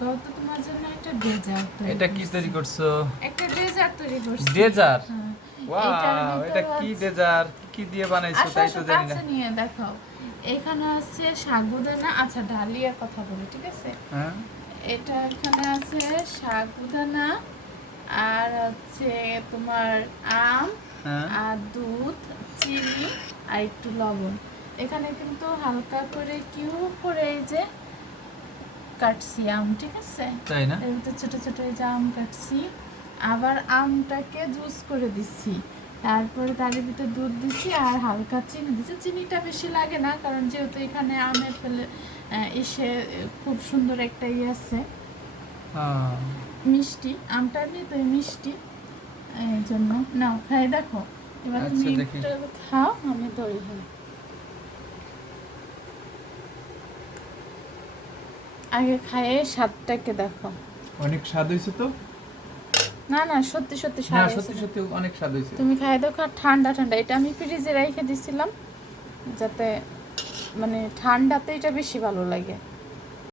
হালকাও তো তোমার জন্য একটা ডেজার্ট তৈরি এটা কি করছি। তৈরি করছো? একটা ডেজার্ট তৈরি করছি। ডেজার্ট? হ্যাঁ। এটার ওয়াও, ভিতর এটা কি আছে- ডেজার্ট? কি দিয়ে বানাইছো আসো তাই আসো তো জানি না। কাছে নিয়ে দেখাও। এখানে আছে সাগুদানা, আচ্ছা ডালিয়ার কথা বলি, ঠিক আছে? হ্যাঁ এটা এখানে আছে সাগুদানা, আর হচ্ছে তোমার আম, হ্যাঁ আর দুধ, চিনি, আর একটু লবণ। এখানে কিন্তু হালকা করে কিউব করে এই যে কাটছি আম, ঠিক আছে? তাই না? এর ভিতরে ছোট ছোট এই যে আম কাটছি, আবার আমটাকে জুস করে দিচ্ছি, তারপরে তার ভিতরে দুধ দিচ্ছি আর হালকা চিনি দিচ্ছি। চিনিটা বেশি লাগে না, কারণ যেহেতু এখানে আমের ফেলে এসে খুব সুন্দর একটা ইয়ে আছে, হ্যাঁ। মিষ্টি, আমটা এমনিতেই মিষ্টি, এই জন্য। নাও খাই দেখো এবার আচ্ছা, তুমি দেখি। একটু খাও, আমি ধরি। হ্যাঁ, আগে খাইয়ে স্বাদটাকে দেখো। অনেক স্বাদ হয়েছে তো। না না, সত্যি সত্যি না স্বাদ সত্যি হয়েছে। সত্যি অনেক স্বাদ হয়েছে। তুমি খাই দেখো, আর ঠান্ডা ঠান্ডা। এটা আমি ফ্রিজে রেখে দিছিলাম যাতে মানে ঠান্ডাতে এটা বেশি ভালো লাগে।